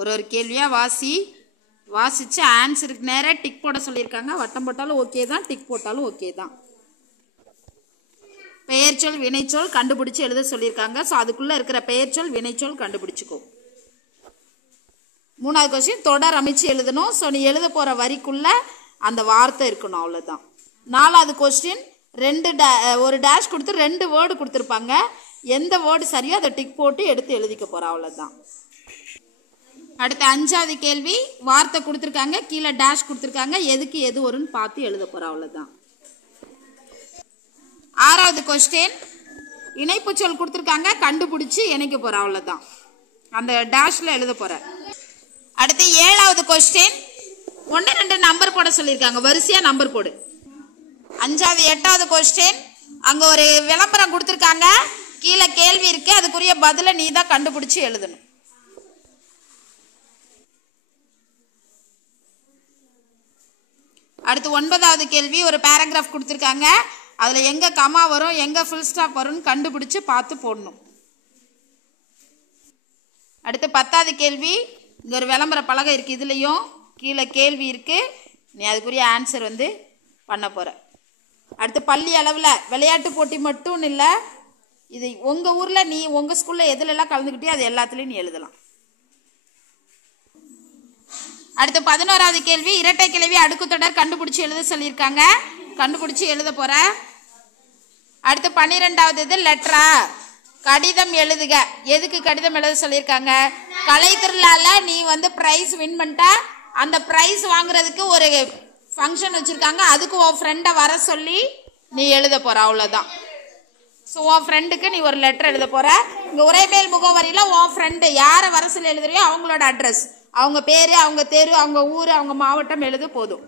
ஒரு கேள்வியாக வாசித்து ஆன்சருக்கு நேராக டிக் போட சொல்லியிருக்காங்க. வட்டம் போட்டாலும் ஓகே தான், டிக் போட்டாலும் ஓகே தான். பெயர்ச்சொல் வினைச்சொல் கண்டுபிடிச்சி எழுத சொல்லியிருக்காங்க. ஸோ அதுக்குள்ளே இருக்கிற பெயர்ச்சொல் வினைச்சொல் கண்டுபிடிச்சிக்கோ. 3வது கொஸ்டின் தொடர் அமைச்சு எழுதணும். ஸோ நீ எழுத போகிற வரிக்குள்ளே அந்த வார்த்தை இருக்கணும், அவ்வளோதான். 4வது கொஸ்டின் ஒரு டேஷ் கொடுத்து 2 வேர்டு கொடுத்துருப்பாங்க. எந்த வேர்டு சரியோ அதை டிக் போட்டு எடுத்து எழுதிக்க போகிற, அவ்வளோதான். அடுத்த 5வது கேள்வி வார்த்தை கொடுத்துருக்காங்க, கீழே டேஷ் கொடுத்துருக்காங்க, எதுக்கு எது வரும்னு பார்த்து எழுத போகிற, அவ்வளோதான். 6வது கொஸ்டின் இணைப்பு சொல் கொடுத்துருக்காங்க, கண்டுபிடிச்சி இணைக்க போகிற, அவ்வளோதான். அந்த டேஷில் எழுத போகிற. அடுத்து 7வது கொஸ்டின் 1 2 நம்பர் போட சொல்லியிருக்காங்க, வரிசையாக நம்பர் போடு. 5வது 8வது கொஸ்டின் அங்கே ஒரு விளம்பரம் கொடுத்துருக்காங்க, கீழே கேள்வி இருக்கு, அதுக்குரிய பதிலை நீ தான் கண்டுபிடிச்சி எழுதணும். அடுத்து 9வது கேள்வி ஒரு பேராகிராஃப் கொடுத்துருக்காங்க, அதில் எங்கே கமா வரும் எங்கே ஃபுல் ஸ்டாப் வரும்னு கண்டுபிடிச்சி பார்த்து போடணும். அடுத்து 10வது கேள்வி இங்கே ஒரு விளம்பர பலகை இருக்குது, இதுலேயும் கீழே கேள்வி இருக்குது, நீ அதுக்குரிய ஆன்சர் பண்ண போகிற. அடுத்து பள்ளி அளவில் விளையாட்டு போட்டி மட்டும் இல்லை, இது உங்கள் ஊரில் நீ உங்கள் ஸ்கூலில் எதுலெல்லாம் கலந்துக்கிட்டே அது எல்லாத்துலேயும் நீ எழுதலாம். அடுத்து 11வது கேள்வி இரட்டை கிளவி அடுக்கு தொடர் கண்டுபிடிச்சி எழுத சொல்லியிருக்காங்க, கண்டுபிடிச்சி எழுத போகிற. அடுத்து 12வது இது லெட்டரா, கடிதம் எழுதுக. எதுக்கு கடிதம் எழுத சொல்லியிருக்காங்க? கலை திருவிழாவில் நீ ப்ரைஸ் வின் பண்ணிட்ட, அந்த ப்ரைஸ் வாங்குறதுக்கு ஒரு ஃபங்க்ஷன் வச்சுருக்காங்க, அதுக்கு உன் ஃப்ரெண்டை வர சொல்லி நீ எழுத போகிற, அவ்வளோதான். ஸோ உன் ஃப்ரெண்டுக்கு நீ ஒரு லெட்டர் எழுத போகிற. இங்கே உரைமேல் முகவரியில் உன் ஃப்ரெண்டு யாரை வர சொல்லி எழுதுறியோ அவங்களோட அட்ரஸ், அவங்க பேர், அவங்க தெரு, அவங்க ஊர், அவங்க மாவட்டம் எழுத போதும்.